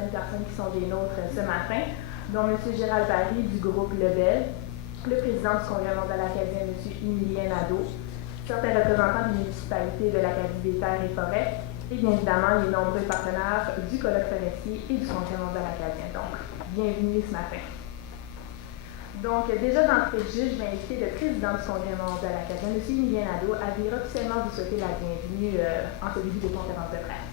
certaines personnes qui sont des nôtres ce matin, dont M. Gérald Barry du groupe Lebel, le président du Congrès mondial acadien, M. Émilien Nadeau, certains représentants des municipalités de l'Acadie des terres et forêts, et bien évidemment les nombreux partenaires du colloque forestier et du Congrès mondial acadien. Donc, bienvenue ce matin. Donc, déjà d'entrée de jeu, je vais inviter le président du Congrès mondial acadien, M. Émilien Nadeau, à venir officiellement vous souhaiter la bienvenue en ce début de conférence de presse.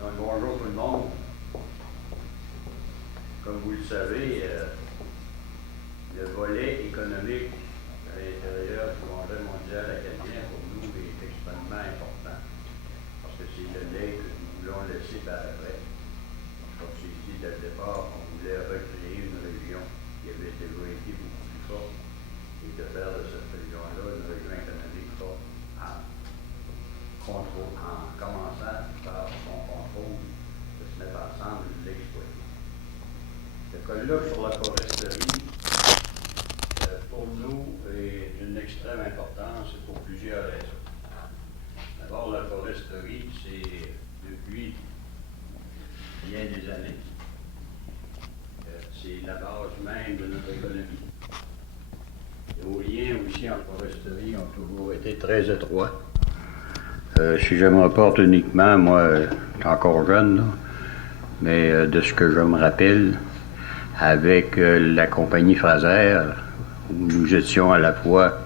Donc, bonjour tout le monde. Comme vous le savez, le volet économique à l'intérieur du Congrès mondial acadien pour nous est extrêmement important parce que c'est le lait que nous voulons laisser par après. Comme c'est dit dès le départ, on voulait recréer une région qui avait déjà été beaucoup plus forte et de faire de cette région-là une région économique forte en commençant par son contrôle de se mettre ensemble et de l'exploiter. Le colloque sur la foresterie, pour nous, est d'une extrême importance pour plusieurs raisons. D'abord, la foresterie, c'est depuis bien des années, c'est la base même de notre économie. Nos liens aussi en foresterie ont toujours été très étroits. Si je me rapporte uniquement, moi, je suis encore jeune, là, mais de ce que je me rappelle, avec la compagnie Fraser, où nous étions à la fois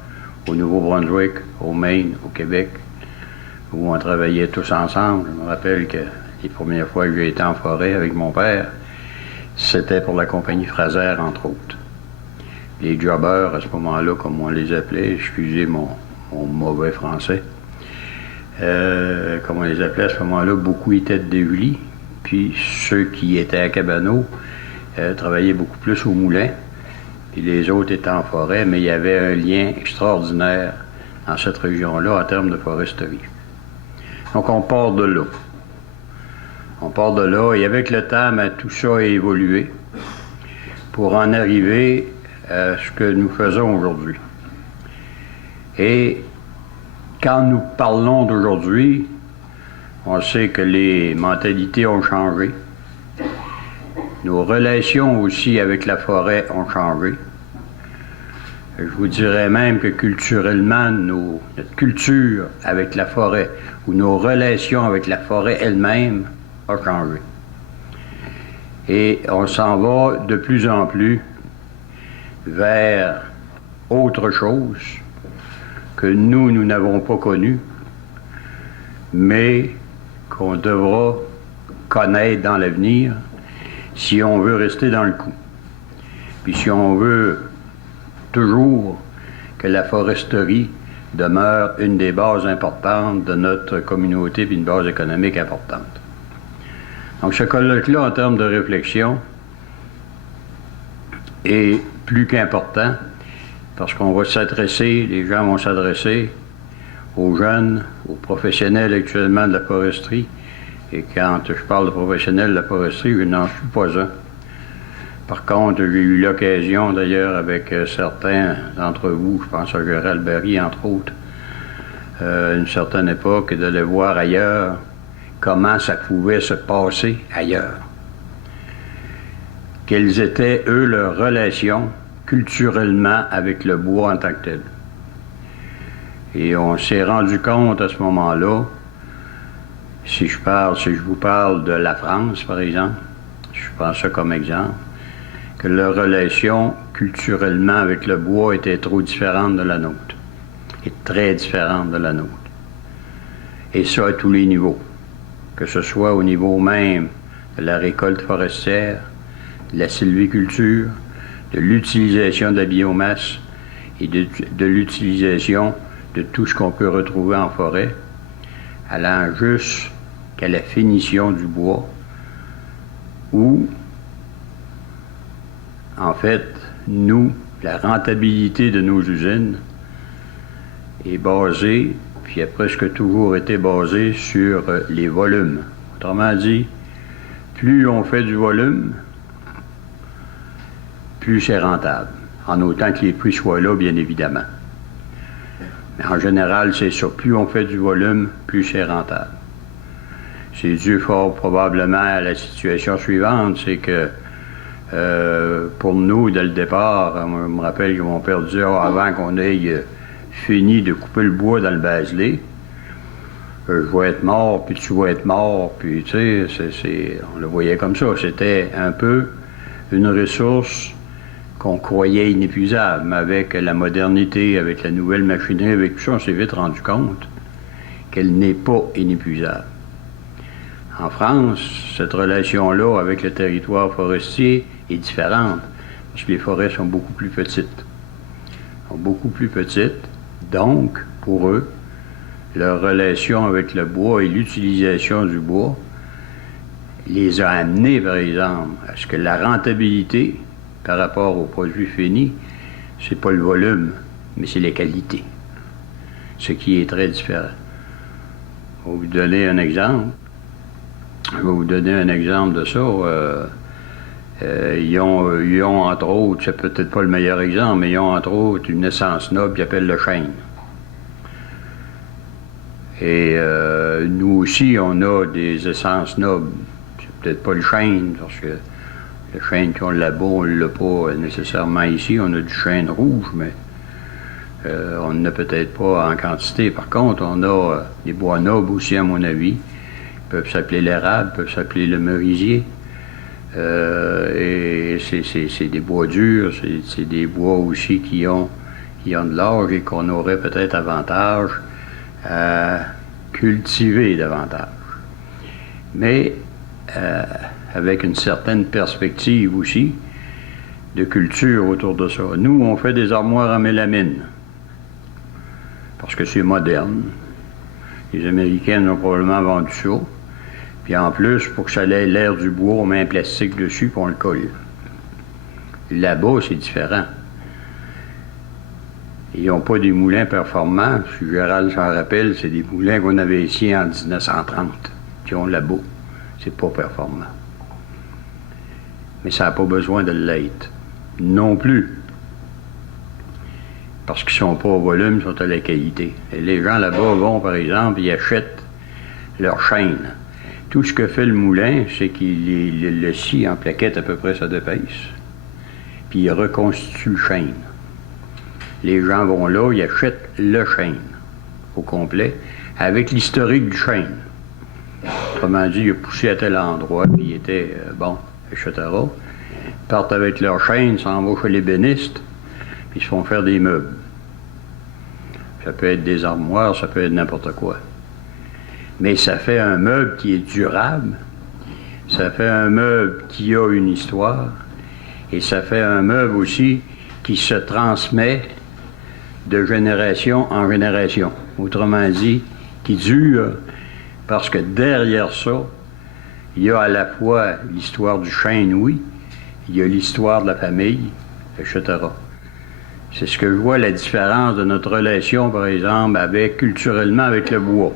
au Nouveau-Brunswick, au Maine, au Québec, où on travaillait tous ensemble. Je me rappelle que les premières fois que j'ai été en forêt avec mon père, c'était pour la compagnie Fraser, entre autres. Les jobbers, à ce moment-là, comme on les appelait, excusez mon mauvais français, comme on les appelait à ce moment-là, beaucoup étaient de Dévely, puis ceux qui étaient à Cabano travaillaient beaucoup plus au moulin, puis les autres étaient en forêt, mais il y avait un lien extraordinaire dans cette région-là en termes de foresterie. Donc on part de là. On part de là, et avec le temps, tout ça a évolué pour en arriver à ce que nous faisons aujourd'hui. Et quand nous parlons d'aujourd'hui, on sait que les mentalités ont changé. Nos relations aussi avec la forêt ont changé. Je vous dirais même que culturellement, notre culture avec la forêt ou nos relations avec la forêt elle-même a changé. Et on s'en va de plus en plus vers autre chose que nous n'avons pas connu, mais qu'on devra connaître dans l'avenir si on veut rester dans le coup. Puis si on veut toujours que la foresterie demeure une des bases importantes de notre communauté puis une base économique importante. Donc ce colloque-là, en termes de réflexion, est plus qu'important parce qu'on va s'adresser, les gens vont s'adresser aux jeunes, aux professionnels actuellement de la foresterie. Et quand je parle de professionnels de la foresterie, je n'en suis pas un. Par contre, j'ai eu l'occasion, d'ailleurs, avec certains d'entre vous, je pense à Gérald Barry, entre autres, à une certaine époque, d'aller voir ailleurs comment ça pouvait se passer ailleurs. Quelles étaient, eux, leurs relations culturellement avec le bois en tant que tel. Et on s'est rendu compte à ce moment-là, si je vous parle de la France, par exemple, je prends ça comme exemple, que leur relation culturellement avec le bois était trop différente de la nôtre, et très différente de la nôtre. Et ça à tous les niveaux, que ce soit au niveau même de la récolte forestière, de la sylviculture, de l'utilisation de la biomasse et de l'utilisation de tout ce qu'on peut retrouver en forêt, allant jusqu'à la finition du bois, où, en fait, nous, la rentabilité de nos usines est basée, puis a presque toujours été basée sur les volumes. Autrement dit, plus on fait du volume, plus c'est rentable, en autant que les prix soient là, bien évidemment. Mais en général, c'est ça. Plus on fait du volume, plus c'est rentable. C'est dû fort probablement à la situation suivante, c'est que pour nous, dès le départ, je me rappelle que mon père disait avant qu'on ait fini de couper le bois dans le baselé, je vais être mort, puis tu vas être mort, puis tu sais, on le voyait comme ça. C'était un peu une ressource qu'on croyait inépuisable, mais avec la modernité, avec la nouvelle machinerie, avec tout ça, on s'est vite rendu compte qu'elle n'est pas inépuisable. En France, cette relation-là avec le territoire forestier est différente, parce que les forêts sont beaucoup plus petites. Donc, pour eux, leur relation avec le bois et l'utilisation du bois les a amenés, par exemple, à ce que la rentabilité par rapport aux produits finis, c'est pas le volume, mais c'est les qualités. Ce qui est très différent. Je vais vous donner un exemple. De ça. Ils ont, entre autres, c'est peut-être pas le meilleur exemple, mais ils ont, entre autres, une essence noble qu'ils appellent le chêne. Et nous aussi, on a des essences nobles. C'est peut-être pas le chêne, parce que le chêne qu'on là-bas, on ne l'a pas nécessairement ici. On a du chêne rouge, mais on n'en a peut-être pas en quantité. Par contre, on a des bois nobles aussi, à mon avis. Ils peuvent s'appeler l'érable, peuvent s'appeler le merisier. Et c'est des bois durs, c'est des bois aussi qui ont de l'âge et qu'on aurait peut-être avantage à cultiver davantage. Mais avec une certaine perspective aussi de culture autour de ça. Nous, on fait des armoires en mélamine parce que c'est moderne. Les Américaines ont probablement vendu ça. Puis en plus, pour que ça ait l'air du bois, on met un plastique dessus puis on le colle. Là-bas, c'est différent. Ils n'ont pas des moulins performants. Si Gérald s'en rappelle, c'est des moulins qu'on avait ici en 1930, qui ont là-bas. C'est pas performant. Mais ça n'a pas besoin de l'être. Non plus. Parce qu'ils ne sont pas au volume, ils sont à la qualité. Et les gens là-bas vont, par exemple, ils achètent leur chêne. Tout ce que fait le moulin, c'est qu'il le scie en plaquettes à peu près ça d'épaisse. Puis il reconstitue le chêne. Les gens vont là, ils achètent le chêne au complet, avec l'historique du chêne. Autrement dit, il a poussé à tel endroit, puis il était bon, etc. Ils partent avec leur chêne, s'en vont chez l'ébéniste, puis ils se font faire des meubles. Ça peut être des armoires, ça peut être n'importe quoi. Mais ça fait un meuble qui est durable, ça fait un meuble qui a une histoire, et ça fait un meuble aussi qui se transmet de génération en génération. Autrement dit, qui dure, parce que derrière ça, il y a à la fois l'histoire du chêne, oui, il y a l'histoire de la famille, etc. C'est ce que je vois la différence de notre relation, par exemple, culturellement avec le bois.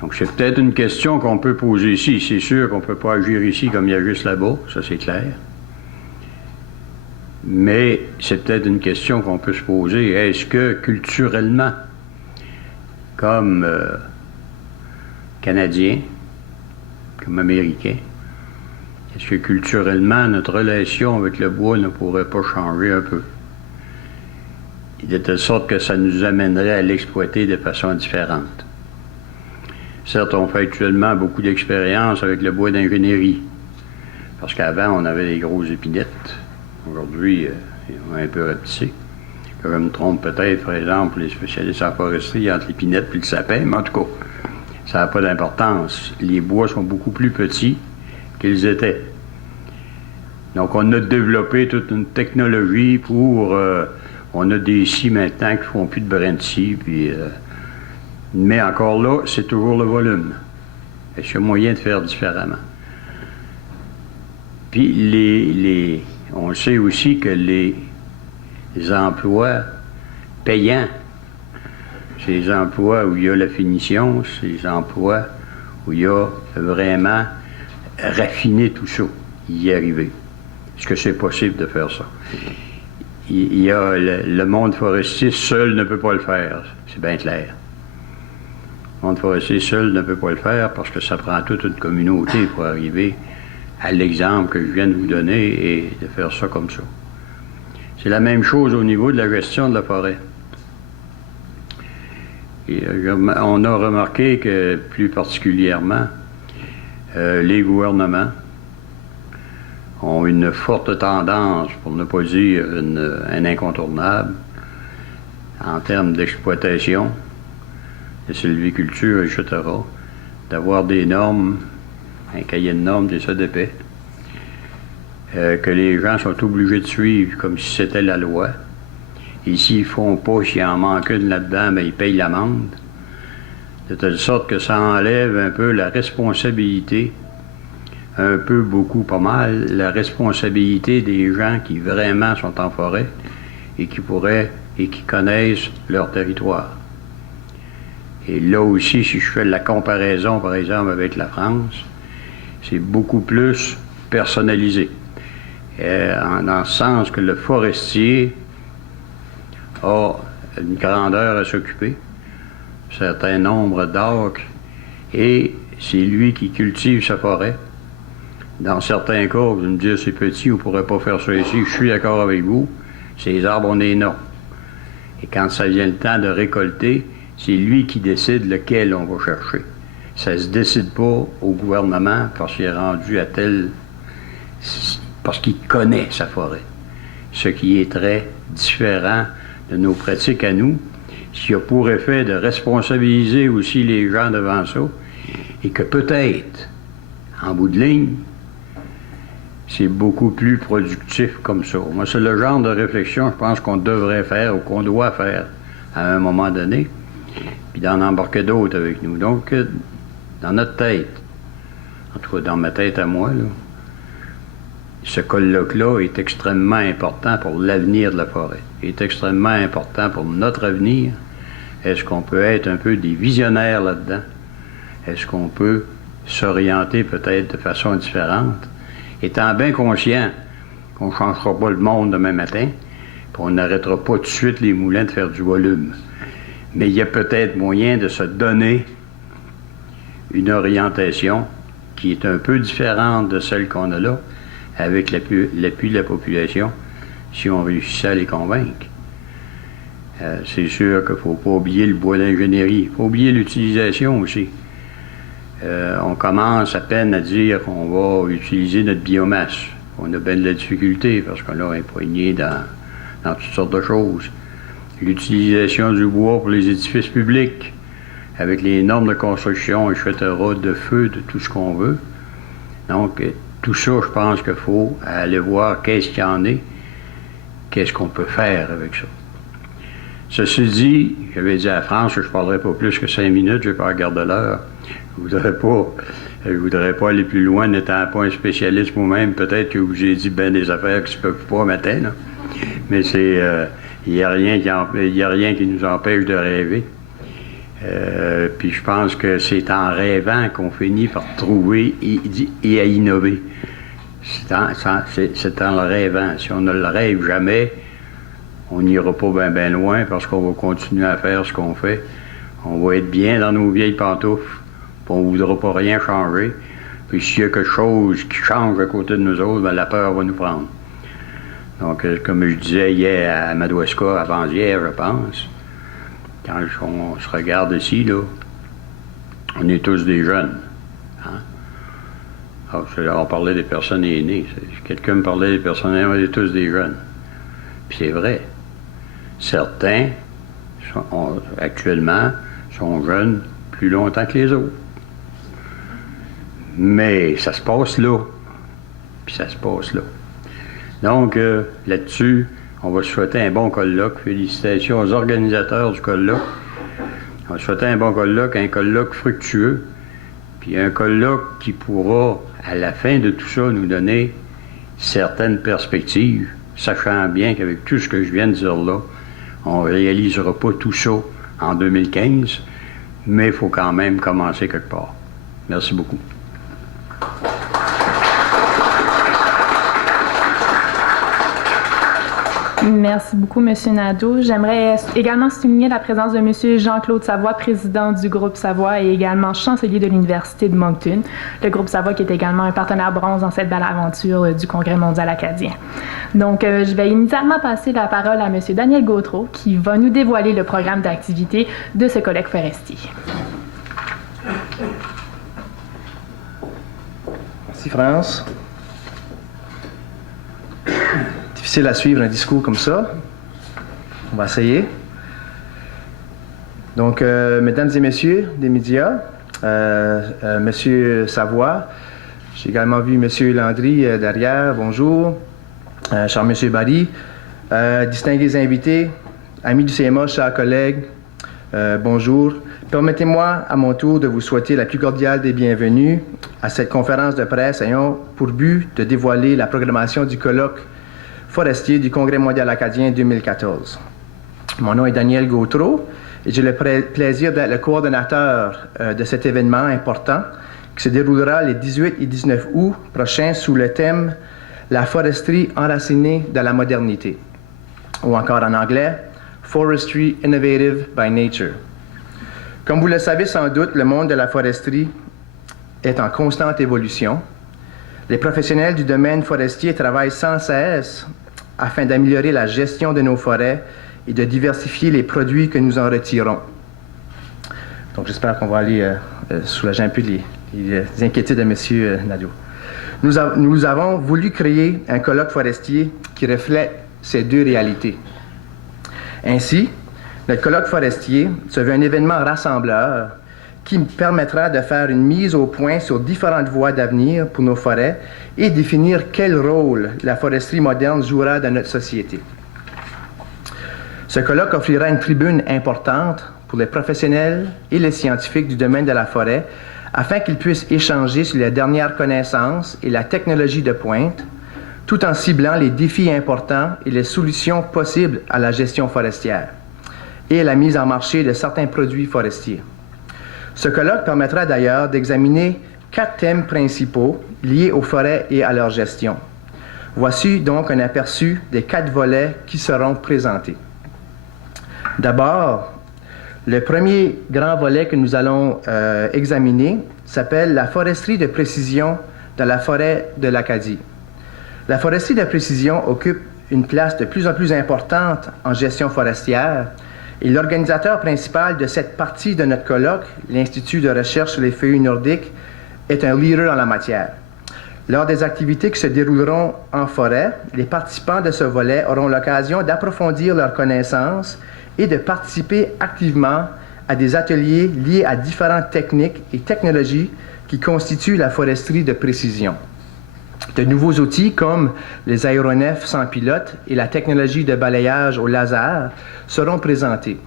Donc, c'est peut-être une question qu'on peut poser ici. C'est sûr qu'on ne peut pas agir ici comme il y a juste là-bas, ça c'est clair. Mais c'est peut-être une question qu'on peut se poser. Est-ce que culturellement, comme Canadiens, comme Américains, est-ce que culturellement, notre relation avec le bois ne pourrait pas changer un peu? De telle sorte que ça nous amènerait à l'exploiter de façon différente. Certes, on fait actuellement beaucoup d'expériences avec le bois d'ingénierie. Parce qu'avant, on avait des grosses épinettes. Aujourd'hui, ils ont un peu rapetissé. Je me trompe peut-être, par exemple, pour les spécialistes en foresterie, entre l'épinette et le sapin, mais en tout cas, ça n'a pas d'importance. Les bois sont beaucoup plus petits qu'ils étaient. Donc, on a développé toute une technologie pour... on a des scies maintenant qui ne font plus de brin de scie, puis... mais encore là, c'est toujours le volume. Est-ce qu'il y a moyen de faire différemment? Puis on sait aussi que les emplois payants, c'est les emplois où il y a la finition, c'est les emplois où il y a vraiment raffiné tout ça, y arriver. Est-ce que c'est possible de faire ça? il y a le monde forestier seul ne peut pas le faire, c'est bien clair. Le monde forestier seul ne peut pas le faire parce que ça prend toute une communauté pour arriver à l'exemple que je viens de vous donner et de faire ça comme ça. C'est la même chose au niveau de la gestion de la forêt. Et, on a remarqué que plus particulièrement, les gouvernements ont une forte tendance, pour ne pas dire un incontournable, en termes d'exploitation, de sylviculture, etc., d'avoir des normes, un cahier de normes, des CDP, que les gens sont obligés de suivre comme si c'était la loi. Et s'ils ne font pas, s'il en manque une là-dedans, bien, ils payent l'amende. De telle sorte que ça enlève un peu la responsabilité, un peu, beaucoup, pas mal, la responsabilité des gens qui vraiment sont en forêt et qui pourraient et qui connaissent leur territoire. Et là aussi, si je fais la comparaison, par exemple, avec la France, c'est beaucoup plus personnalisé. Dans le sens que le forestier a une grandeur à s'occuper, un certain nombre d'acres, et c'est lui qui cultive sa forêt. Dans certains cas, vous me dites c'est petit, on ne pourrait pas faire ça ici, je suis d'accord avec vous, ces arbres, on est non. Et quand ça vient le temps de récolter, c'est lui qui décide lequel on va chercher. Ça ne se décide pas au gouvernement parce qu'il est rendu à tel... parce qu'il connaît sa forêt. Ce qui est très différent de nos pratiques à nous, ce qui a pour effet de responsabiliser aussi les gens devant ça, et que peut-être, en bout de ligne, c'est beaucoup plus productif comme ça. Moi, c'est le genre de réflexion, je pense, qu'on devrait faire ou qu'on doit faire à un moment donné, puis d'en embarquer d'autres avec nous. Donc, dans notre tête, en tout cas dans ma tête à moi, là, ce colloque-là est extrêmement important pour l'avenir de la forêt. Il est extrêmement important pour notre avenir. Est-ce qu'on peut être un peu des visionnaires là-dedans? Est-ce qu'on peut s'orienter peut-être de façon différente? Étant bien conscient qu'on ne changera pas le monde demain matin, puis on n'arrêtera pas tout de suite les moulins de faire du volume. Mais il y a peut-être moyen de se donner une orientation qui est un peu différente de celle qu'on a là, avec l'appui de la population, si on réussissait à les convaincre. C'est sûr qu'il ne faut pas oublier le bois d'ingénierie. Il faut oublier l'utilisation aussi. On commence à peine à dire qu'on va utiliser notre biomasse. On a bien de la difficulté parce qu'on là est poigné dans toutes sortes de choses. L'utilisation du bois pour les édifices publics, avec les normes de construction, etc., de feu, de tout ce qu'on veut. Donc, tout ça, je pense qu'il faut aller voir qu'est-ce qu'il y en est, qu'est-ce qu'on peut faire avec ça. Ceci dit, j'avais dit à France que je ne parlerai pas plus que 5 minutes, je n'ai pas à garder l'heure. Je ne voudrais pas aller plus loin, n'étant pas un spécialiste moi-même. Peut-être que vous ai dit bien des affaires qui ne se peuvent pas matin, là. Mais c'est, il n'y a rien qui nous empêche de rêver. Puis je pense que c'est en rêvant qu'on finit par trouver et à innover. C'est en le rêvant. Si on ne le rêve jamais, on n'ira pas bien loin parce qu'on va continuer à faire ce qu'on fait. On va être bien dans nos vieilles pantoufles, puis on ne voudra pas rien changer. Puis s'il y a quelque chose qui change à côté de nous autres, bien, la peur va nous prendre. Donc, comme je disais hier à Madawaska, avant-hier, je pense, quand on se regarde ici, là, on est tous des jeunes. Hein? Alors, on parlait des personnes aînées. Quelqu'un me parlait des personnes aînées, on est tous des jeunes. Puis c'est vrai. Certains, actuellement, sont jeunes plus longtemps que les autres. Mais ça se passe là. Puis ça se passe là. Donc, là-dessus, on va souhaiter un bon colloque. Félicitations aux organisateurs du colloque. On va souhaiter un bon colloque, un colloque fructueux, puis un colloque qui pourra, à la fin de tout ça, nous donner certaines perspectives, sachant bien qu'avec tout ce que je viens de dire là, on ne réalisera pas tout ça en 2015, mais il faut quand même commencer quelque part. Merci beaucoup. Merci beaucoup, M. Nadeau. J'aimerais également souligner la présence de M. Jean-Claude Savoie, président du groupe Savoie et également chancelier de l'Université de Moncton. Le groupe Savoie qui est également un partenaire bronze dans cette belle aventure du Congrès mondial acadien. Donc, je vais immédiatement passer la parole à M. Daniel Gautreau qui va nous dévoiler le programme d'activité de ce colloque forestier. Merci, France. Difficile à suivre un discours comme ça. On va essayer. Donc, mesdames et messieurs des médias, Monsieur Savoie, j'ai également vu Monsieur Landry derrière, bonjour, cher Monsieur Barry, distingués invités, amis du CMA, chers collègues, bonjour. Permettez-moi à mon tour de vous souhaiter la plus cordiale des bienvenues à cette conférence de presse ayant pour but de dévoiler la programmation du colloque forestier du Congrès mondial acadien 2014. Mon nom est Daniel Gautreau et j'ai le plaisir d'être le coordonnateur de cet événement important qui se déroulera les 18 et 19 août prochains sous le thème « La foresterie enracinée de la modernité » ou encore en anglais « Forestry Innovative by Nature ». Comme vous le savez sans doute, le monde de la foresterie est en constante évolution. Les professionnels du domaine forestier travaillent sans cesse afin d'améliorer la gestion de nos forêts et de diversifier les produits que nous en retirons. Donc, j'espère qu'on va aller soulager un peu les inquiétudes de M. Nadeau. Nous avons voulu créer un colloque forestier qui reflète ces deux réalités. Ainsi, notre colloque forestier se veut un événement rassembleur qui permettra de faire une mise au point sur différentes voies d'avenir pour nos forêts et définir quel rôle la foresterie moderne jouera dans notre société. Ce colloque offrira une tribune importante pour les professionnels et les scientifiques du domaine de la forêt afin qu'ils puissent échanger sur les dernières connaissances et la technologie de pointe, tout en ciblant les défis importants et les solutions possibles à la gestion forestière et à la mise en marché de certains produits forestiers. Ce colloque permettra d'ailleurs d'examiner 4 thèmes principaux liés aux forêts et à leur gestion. Voici donc un aperçu des 4 volets qui seront présentés. D'abord, le premier grand volet que nous allons examiner s'appelle la foresterie de précision dans la forêt de l'Acadie. La foresterie de précision occupe une place de plus en plus importante en gestion forestière. Et l'organisateur principal de cette partie de notre colloque, l'Institut de recherche sur les feuillus nordiques, est un leader en la matière. Lors des activités qui se dérouleront en forêt, les participants de ce volet auront l'occasion d'approfondir leurs connaissances et de participer activement à des ateliers liés à différentes techniques et technologies qui constituent la foresterie de précision. De nouveaux outils comme les aéronefs sans pilote et la technologie de balayage au laser seront présentés.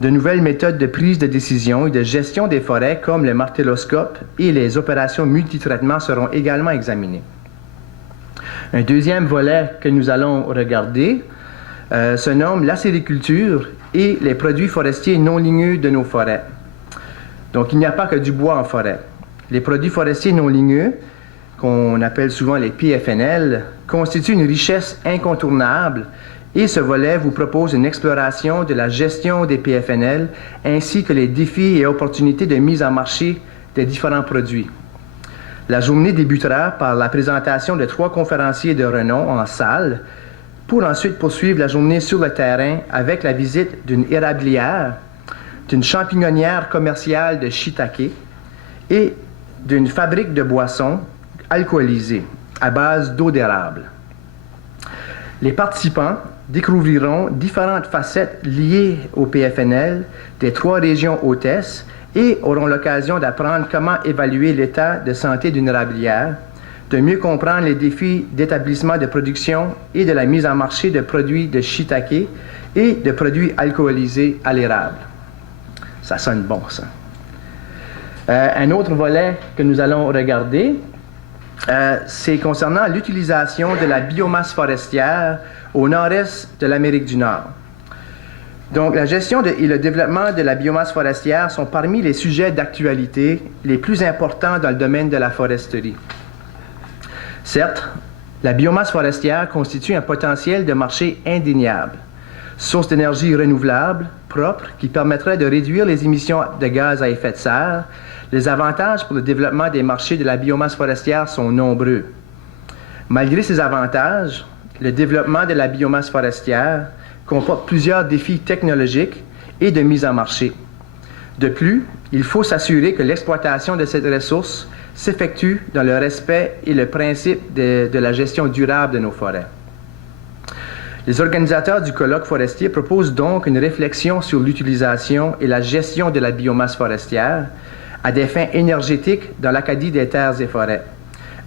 De nouvelles méthodes de prise de décision et de gestion des forêts comme le martelloscope et les opérations multitraitement seront également examinées. Un deuxième volet que nous allons regarder se nomme l'acériculture et les produits forestiers non ligneux de nos forêts. Donc, il n'y a pas que du bois en forêt. Les produits forestiers non ligneux, qu'on appelle souvent les PFNL, constituent une richesse incontournable et ce volet vous propose une exploration de la gestion des PFNL ainsi que les défis et opportunités de mise en marché des différents produits. La journée débutera par la présentation de 3 conférenciers de renom en salle pour ensuite poursuivre la journée sur le terrain avec la visite d'une érablière, d'une champignonnière commerciale de shiitake et d'une fabrique de boissons alcoolisée à base d'eau d'érable. Les participants découvriront différentes facettes liées au PFNL des 3 régions hôtesses et auront l'occasion d'apprendre comment évaluer l'état de santé d'une érablière, de mieux comprendre les défis d'établissement de production et de la mise en marché de produits de shiitake et de produits alcoolisés à l'érable. Ça sonne bon, ça. Un autre volet que nous allons regarder, c'est concernant l'utilisation de la biomasse forestière au nord-est de l'Amérique du Nord. Donc, la gestion et le développement de la biomasse forestière sont parmi les sujets d'actualité les plus importants dans le domaine de la foresterie. Certes, La biomasse forestière constitue un potentiel de marché indéniable, source d'énergie renouvelable, propre, qui permettrait de réduire les émissions de gaz à effet de serre. Les avantages pour le développement des marchés de la biomasse forestière sont nombreux. Malgré ces avantages, le développement de la biomasse forestière comporte plusieurs défis technologiques et de mise en marché. De plus, il faut s'assurer que l'exploitation de cette ressource s'effectue dans le respect et le principe de la gestion durable de nos forêts. Les organisateurs du colloque forestier proposent donc une réflexion sur l'utilisation et la gestion de la biomasse forestière à des fins énergétiques dans l'Acadie des terres et forêts.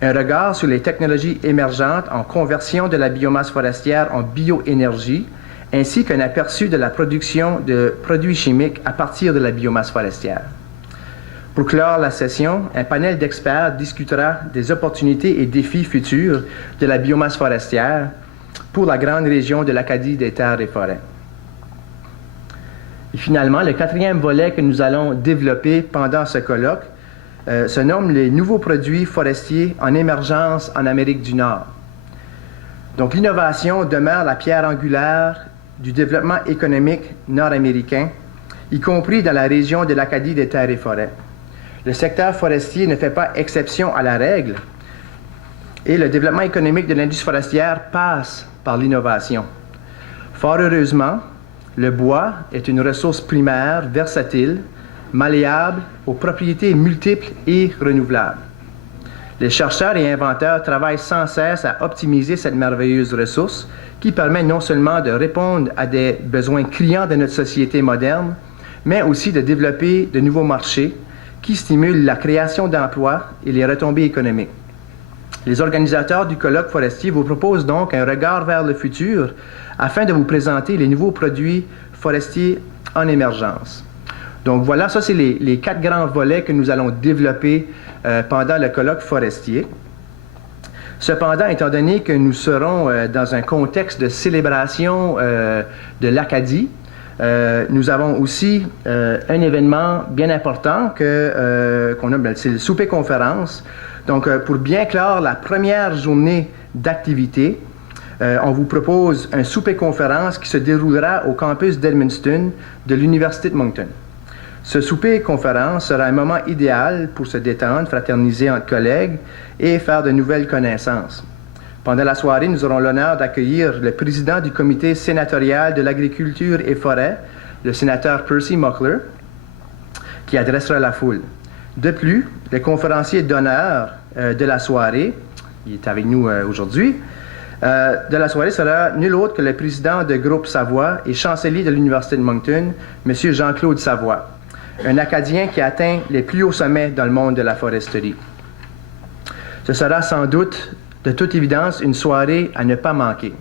Un regard sur les technologies émergentes en conversion de la biomasse forestière en bioénergie, ainsi qu'un aperçu de la production de produits chimiques à partir de la biomasse forestière. Pour clore la session, un panel d'experts discutera des opportunités et défis futurs de la biomasse forestière pour la grande région de l'Acadie des terres et forêts. Et finalement, le quatrième volet que nous allons développer pendant ce colloque se nomme les nouveaux produits forestiers en émergence en Amérique du Nord. Donc, l'innovation demeure la pierre angulaire du développement économique nord-américain, y compris dans la région de l'Acadie des terres et forêts. Le secteur forestier ne fait pas exception à la règle et le développement économique de l'industrie forestière passe par l'innovation. Fort heureusement, le bois est une ressource primaire, versatile, malléable, aux propriétés multiples et renouvelables. Les chercheurs et inventeurs travaillent sans cesse à optimiser cette merveilleuse ressource qui permet non seulement de répondre à des besoins criants de notre société moderne, mais aussi de développer de nouveaux marchés qui stimulent la création d'emplois et les retombées économiques. Les organisateurs du colloque forestier vous proposent donc un regard vers le futur afin de vous présenter les nouveaux produits forestiers en émergence. Donc voilà, ça c'est les 4 grands volets que nous allons développer pendant le colloque forestier. Cependant, étant donné que nous serons dans un contexte de célébration de l'Acadie, nous avons aussi un événement bien important qu'on a, c'est le souper-conférence. Donc, pour bien clore la première journée d'activité, on vous propose un souper-conférence qui se déroulera au campus d'Edmundston de l'Université de Moncton. Ce souper-conférence sera un moment idéal pour se détendre, fraterniser entre collègues et faire de nouvelles connaissances. Pendant la soirée, nous aurons l'honneur d'accueillir le président du comité sénatorial de l'agriculture et forêt, le sénateur Percy Muckler, qui adressera la foule. De plus, le conférencier d'honneur de la soirée, il est avec nous aujourd'hui, de la soirée sera nul autre que le président de Groupe Savoie et chancelier de l'Université de Moncton, M. Jean-Claude Savoie, un Acadien qui atteint les plus hauts sommets dans le monde de la foresterie. Ce sera sans doute, de toute évidence, une soirée à ne pas manquer.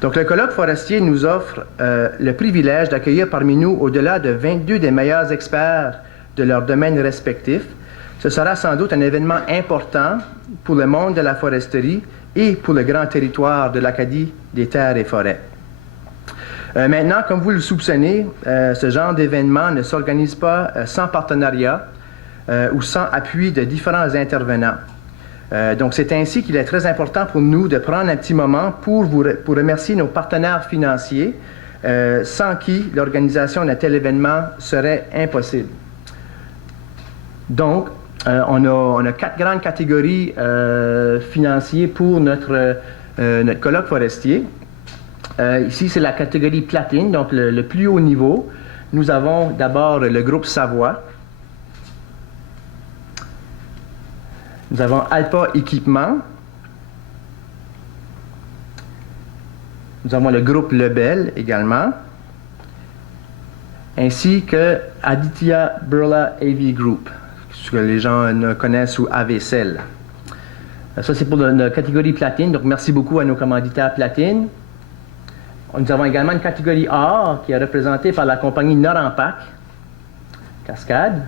Donc, le colloque forestier nous offre le privilège d'accueillir parmi nous au-delà de 22 des meilleurs experts de leurs domaines respectifs. Ce sera sans doute un événement important pour le monde de la foresterie et pour le grand territoire de l'Acadie des terres et forêts. Maintenant, comme vous le soupçonnez, ce genre d'événement ne s'organise pas sans partenariat ou sans appui de différents intervenants. Donc, c'est ainsi qu'il est très important pour nous de prendre un petit moment pour remercier nos partenaires financiers, sans qui l'organisation d'un tel événement serait impossible. Donc, on a 4 grandes catégories financières pour notre colloque forestier. Ici, c'est la catégorie platine, donc le plus haut niveau. Nous avons d'abord le groupe Savoie. Nous avons Alpa Équipement. Nous avons le groupe Lebel également, ainsi que Aditya Birla AV Group, ce que les gens connaissent sous AVCEL. Ça, c'est pour la catégorie platine, donc merci beaucoup à nos commanditaires platine. Nous avons également une catégorie or qui est représentée par la compagnie Norampac, Cascade.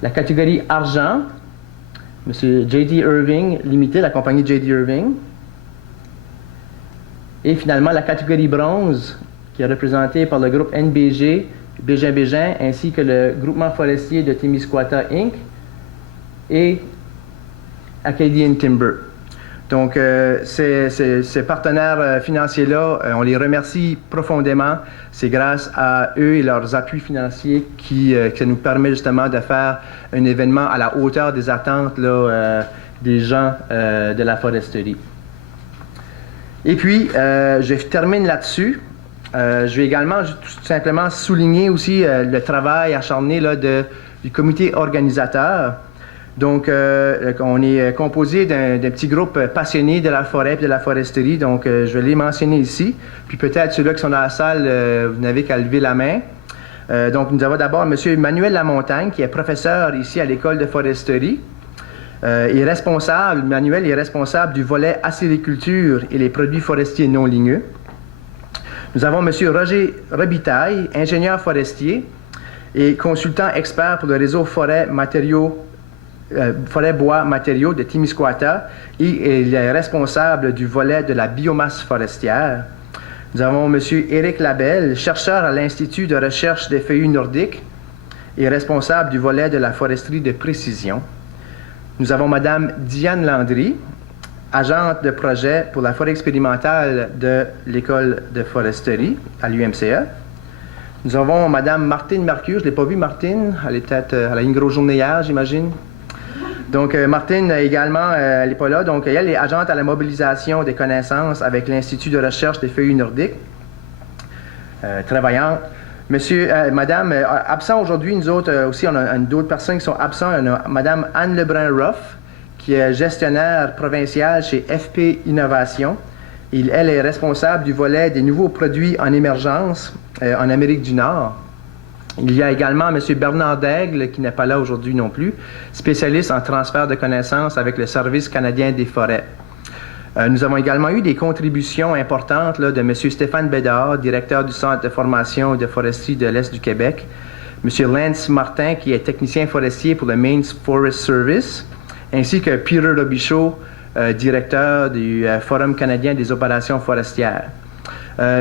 La catégorie argent, M. J.D. Irving Limited, la compagnie J.D. Irving. Et finalement, la catégorie bronze, qui est représentée par le groupe NBG, Bégin, ainsi que le groupement forestier de Témiscouata Inc. et Acadian Timber. Donc, ces partenaires financiers-là, on les remercie profondément. C'est grâce à eux et leurs appuis financiers que ça nous permet justement de faire un événement à la hauteur des attentes là, des gens de la foresterie. Et puis, je termine là-dessus. Je vais également tout simplement souligner aussi le travail acharné là, du comité organisateur. Donc, on est composé d'un petit groupe passionné de la forêt et de la foresterie. Donc, je vais les mentionner ici. Puis peut-être ceux-là qui sont dans la salle, vous n'avez qu'à lever la main. Donc, nous avons d'abord M. Manuel Lamontagne, qui est professeur ici à l'École de foresterie. Manuel est responsable du volet acériculture et les produits forestiers non ligneux. Nous avons M. Roger Robitaille, ingénieur forestier et consultant expert pour le réseau forêt-bois matériaux de Témiscouata et il est responsable du volet de la biomasse forestière. Nous avons M. Éric Labelle, chercheur à l'Institut de recherche des feuillus nordiques et responsable du volet de la foresterie de précision. Nous avons Mme Diane Landry, agente de projet pour la forêt expérimentale de l'École de foresterie à l'UMCA. Nous avons Mme Martine Mercure. Je ne l'ai pas vue, Martine. Elle a une grosse journée hier, j'imagine. Donc, Martine également, elle n'est pas là. Donc, elle est agente à la mobilisation des connaissances avec l'Institut de recherche des feuillus nordiques. Travaillante. Madame, absent aujourd'hui, nous autres aussi, on a d'autres personnes qui sont absentes. On a Madame Anne Lebrun-Ruff, qui est gestionnaire provinciale chez FP Innovation. Elle est responsable du volet des nouveaux produits en émergence en Amérique du Nord. Il y a également M. Bernard Daigle, qui n'est pas là aujourd'hui non plus, spécialiste en transfert de connaissances avec le Service canadien des forêts. Nous avons également eu des contributions importantes là, de M. Stéphane Bédard, directeur du Centre de formation de foresterie de l'Est du Québec, M. Lance Martin, qui est technicien forestier pour le Maine Forest Service, ainsi que Peter Robichaud, directeur du Forum canadien des opérations forestières.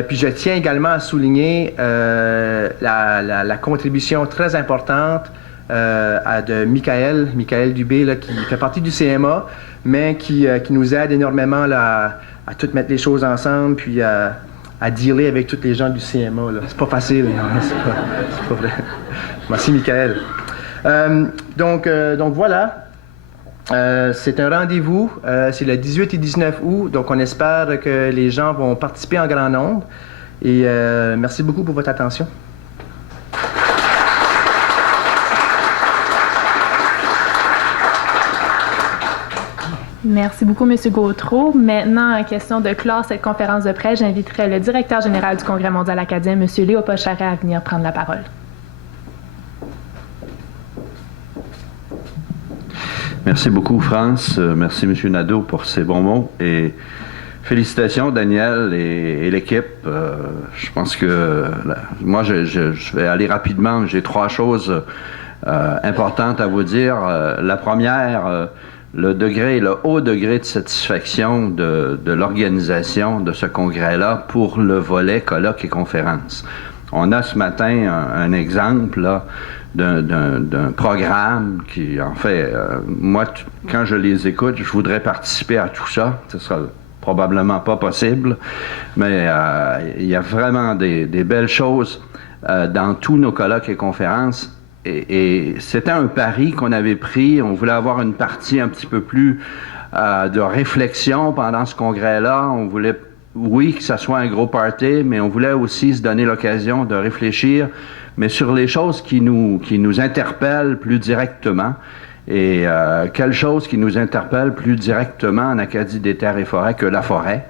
Puis je tiens également à souligner la contribution très importante de Michael Dubé, là, qui fait partie du CMA, mais qui nous aide énormément là, à tout mettre les choses ensemble, puis à dealer avec tous les gens du CMA. Là. C'est pas facile, non, c'est pas vrai. Merci, Michael. Donc voilà. C'est un rendez-vous, c'est le 18 et 19 août, donc on espère que les gens vont participer en grand nombre. Et merci beaucoup pour votre attention. Merci beaucoup, M. Gautreau. Maintenant, en question de clore cette conférence de presse, j'inviterai le directeur général du Congrès mondial acadien, M. Léopold Charret, à venir prendre la parole. Merci beaucoup, France. Merci, M. Nadeau, pour ces bons mots. Et félicitations, Daniel et l'équipe. Je pense que moi, je vais aller rapidement. J'ai trois choses importantes à vous dire. La première, le haut degré de satisfaction de l'organisation de ce congrès-là pour le volet colloques et conférences. On a ce matin un exemple là, d'un programme qui, en fait, moi, quand je les écoute, je voudrais participer à tout ça. Ce sera probablement pas possible, mais il y a vraiment des belles choses dans tous nos colloques et conférences. Et c'était un pari qu'on avait pris. On voulait avoir une partie un petit peu plus de réflexion pendant ce congrès-là. On voulait, oui, que ça soit un gros party, mais on voulait aussi se donner l'occasion de réfléchir, mais sur les choses qui nous interpellent plus directement. Et quelle chose qui nous interpelle plus directement en Acadie des terres et forêts que la forêt?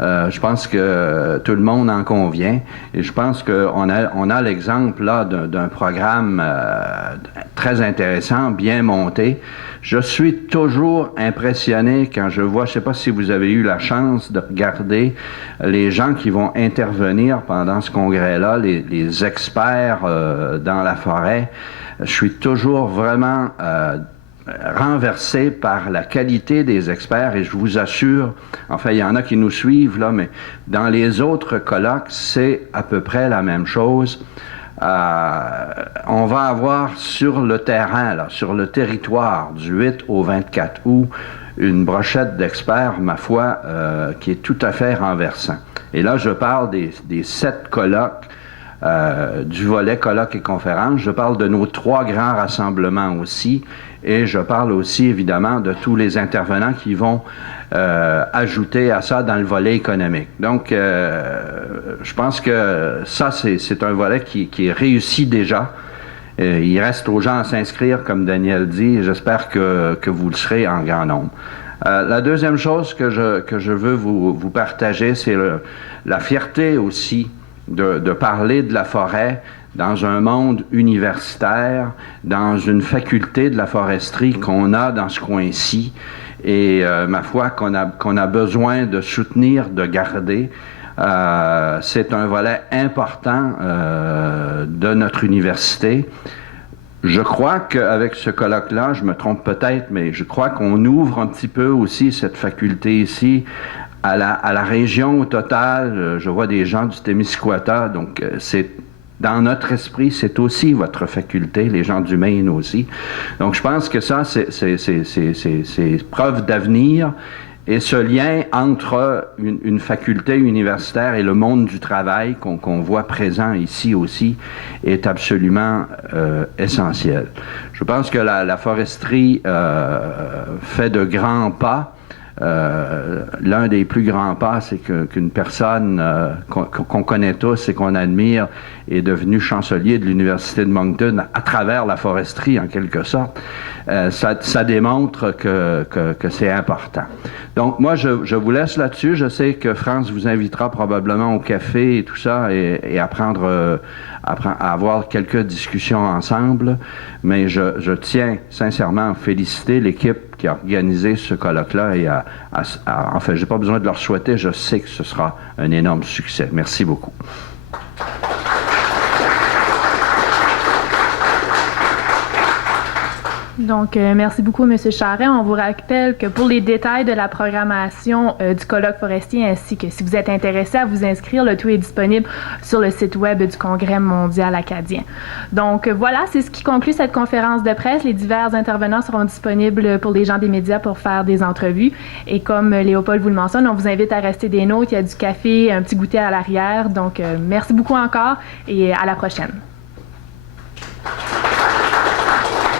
Je pense que tout le monde en convient. Et je pense qu'on a l'exemple là d'un programme très intéressant, bien monté. Je suis toujours impressionné quand je vois, je ne sais pas si vous avez eu la chance de regarder les gens qui vont intervenir pendant ce congrès-là, les experts dans la forêt. Je suis toujours vraiment renversé par la qualité des experts et je vous assure, enfin il y en a qui nous suivent là, mais dans les autres colloques, c'est à peu près la même chose. On va avoir sur le terrain, là, sur le territoire du 8 au 24 août, une brochette d'experts, ma foi, qui est tout à fait renversant. Et là, je parle des 7 colloques, du volet colloques et conférences. Je parle de nos 3 grands rassemblements aussi. Et je parle aussi, évidemment, de tous les intervenants qui vont ajouter à ça dans le volet économique. Donc, je pense que ça, c'est un volet qui est réussi déjà. Il reste aux gens à s'inscrire, comme Daniel dit, et j'espère que vous le serez en grand nombre. La deuxième chose que je veux vous partager, c'est la fierté aussi de parler de la forêt dans un monde universitaire, dans une faculté de la foresterie qu'on a dans ce coin-ci, et ma foi, qu'on a besoin de soutenir, de garder. C'est un volet important de notre université. Je crois qu'avec ce colloque-là, je me trompe peut-être, mais je crois qu'on ouvre un petit peu aussi cette faculté ici à la région au total. Je vois des gens du Témiscouata, donc c'est dans notre esprit, c'est aussi votre faculté, les gens du Maine aussi. Donc je pense que ça, c'est preuve d'avenir. Et ce lien entre une faculté universitaire et le monde du travail qu'on voit présent ici aussi est absolument essentiel. Je pense que la foresterie fait de grands pas. L'un des plus grands pas, c'est qu'une personne qu'on connaît tous et qu'on admire est devenue chancelier de l'Université de Moncton à travers la foresterie, en quelque sorte. Ça démontre que c'est important. Donc, moi, je vous laisse là-dessus. Je sais que France vous invitera probablement au café et tout ça et à avoir quelques discussions ensemble. Mais je tiens sincèrement à féliciter l'équipe qui a organisé ce colloque-là et en fait, j'ai pas besoin de leur souhaiter, je sais que ce sera un énorme succès. Merci beaucoup. Donc, merci beaucoup, M. Charret. On vous rappelle que pour les détails de la programmation du colloque forestier, ainsi que si vous êtes intéressé à vous inscrire, le tout est disponible sur le site web du Congrès mondial acadien. Donc, voilà, c'est ce qui conclut cette conférence de presse. Les divers intervenants seront disponibles pour les gens des médias pour faire des entrevues. Et comme Léopold vous le mentionne, on vous invite à rester des nôtres. Il y a du café, un petit goûter à l'arrière. Donc, merci beaucoup encore et à la prochaine.